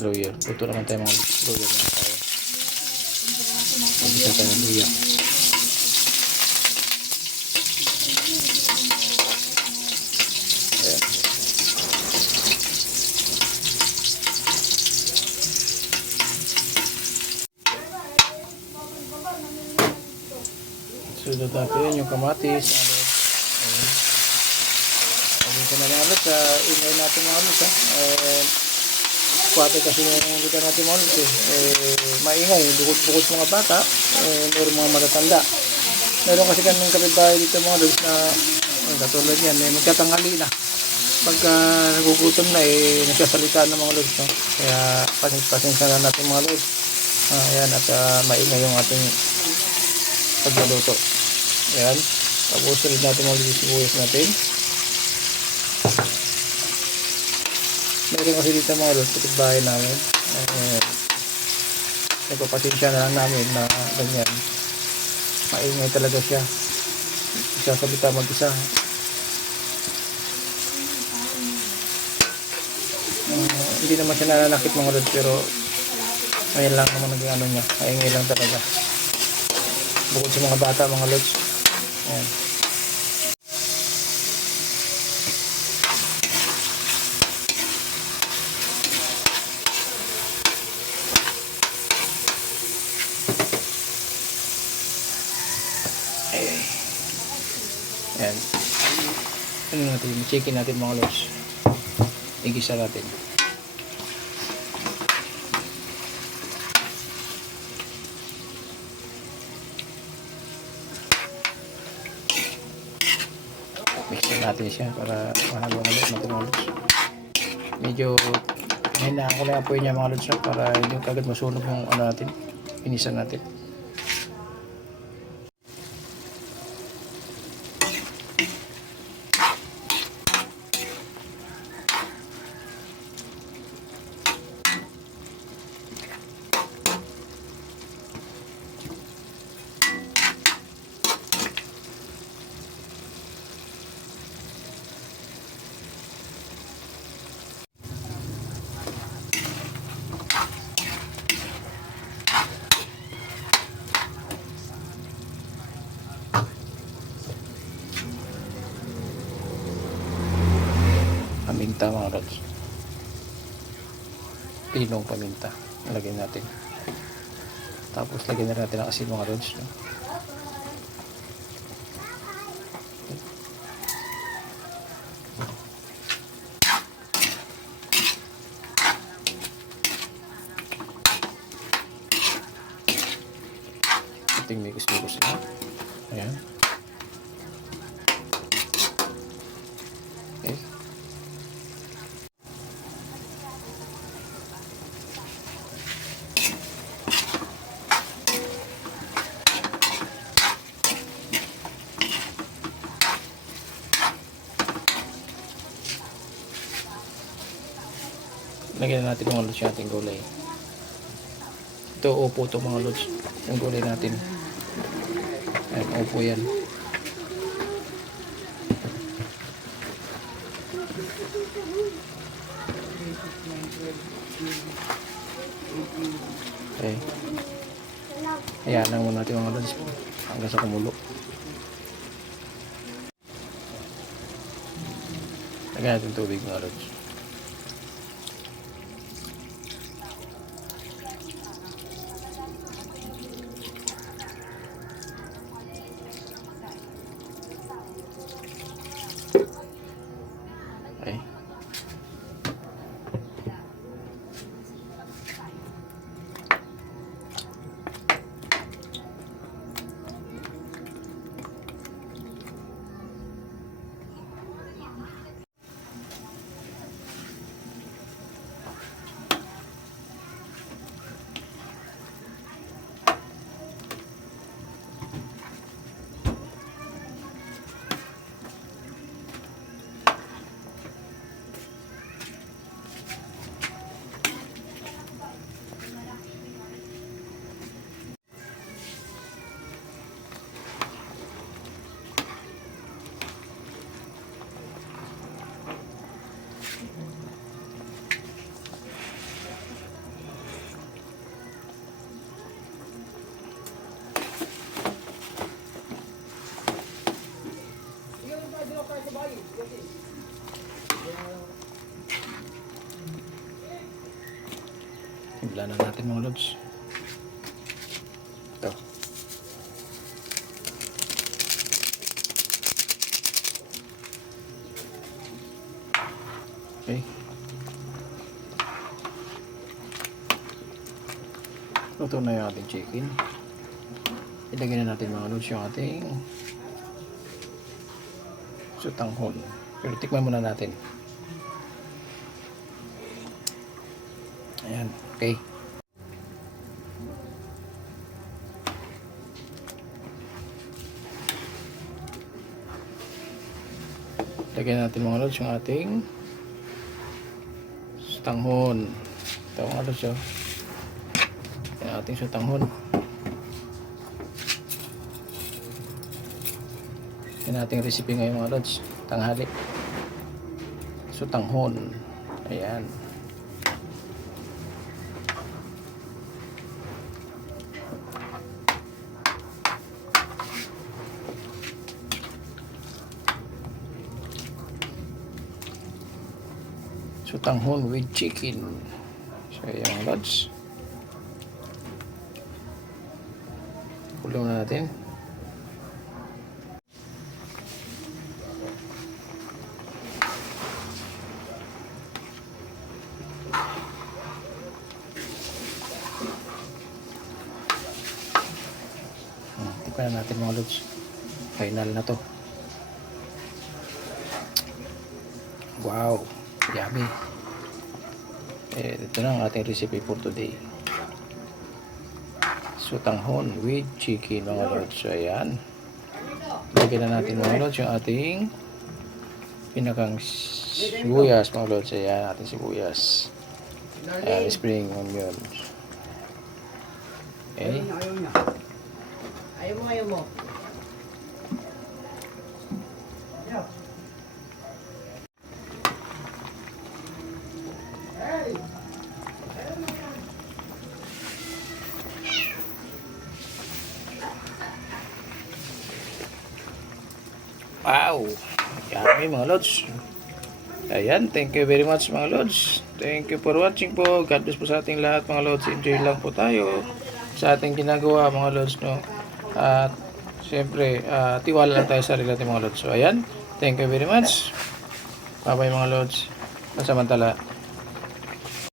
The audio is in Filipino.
Broiler. Ito naman tayo mga broiler na tayo. Mag-isa tayo ng luya. Ayan. Sunod natin yung kamatis. Ayan. Ayan ko na mga lods. Ingay natin mga lods. Kuwate kasi yung lugar natin mga lods. Maingay. Bukod mga bata. Meron mga matatanda. Meron kasi kaming kapitbahay dito mga lods na katulad yan. Magkatanghali na. Pagka nagugutom na nagsasalita ng mga lods. No? Kaya pasensya na natin mga lods. Ayan. At maingay yung ating pagluluto. Ayan. Tapos ulit natin mga lods sibuyas natin. Meron kasi dito mga lods kapitbahay namin. Nagpapasensya na lang namin na ganyan. Maingay talaga siya. Nagsasalita mag-isa. Hindi naman siya nananakit mga lods pero ngayon lang naman nag-ano niya. Maingay lang talaga. Bukod sa mga bata mga lods. Ayan. Ayan. Ano natin? Chicken natin mga lods. Igisa natin. Mixin natin siya para mahalo-halo natin mga lods. Medyo hinaan ko lang yung apoy niya mga lods para hindi kagad masunog yung ano natin. Pinisa natin. Paminta mga lods. Pinong paminta. Lagyan natin. Tapos lagyan na natin ang asin mga lods. No? Ating mix-mix na. Ayan. Okay. Lagyan natin mga lods yung ating gulay. Ito upo ito mga lods. Yung gulay natin. Ayan, upo yan. Okay. Ayan lang muna natin mga lods hanggang sa kumulo. Lagyan natin tubig mga lods. Okay. Hibla na natin mga lods. Ito. Okay. Luto na yung ating chicken. Ilagay na natin mga lods yung ating sutanghon. Pero tikman muna natin. Ayan, okay. Lagyan natin mga lods yung ating sutanghon. Ito mga lods yun. Yung ating sutanghon. Yan ating recipe ngayon mga lods. Tanghali. Sutanghon. Ayan. Sutanghon with chicken. So ayan mga lods. Kulong na natin. Tikman na natin mga lods. Final na to. Wow, yummy. Ito na ang ating recipe for today. Sutanghon with chicken mga lods. So ayan. Lagyan na natin mga lods yung ating pinakang sibuyas mga lods. Ayan, ating sibuyas. Ayan, spring onion. Okay. Ayaw mo. Wow! Yummy mga lods. Ayan, thank you very much mga lods. Thank you for watching po. God bless po sa ating lahat mga lods. Enjoy lang po tayo sa ating ginagawa mga lods, no? At siyempre, tiwala lang tayo sa sarili natin mga lods. So ayan, thank you very much. Bye bye mga lods. Pasamantala.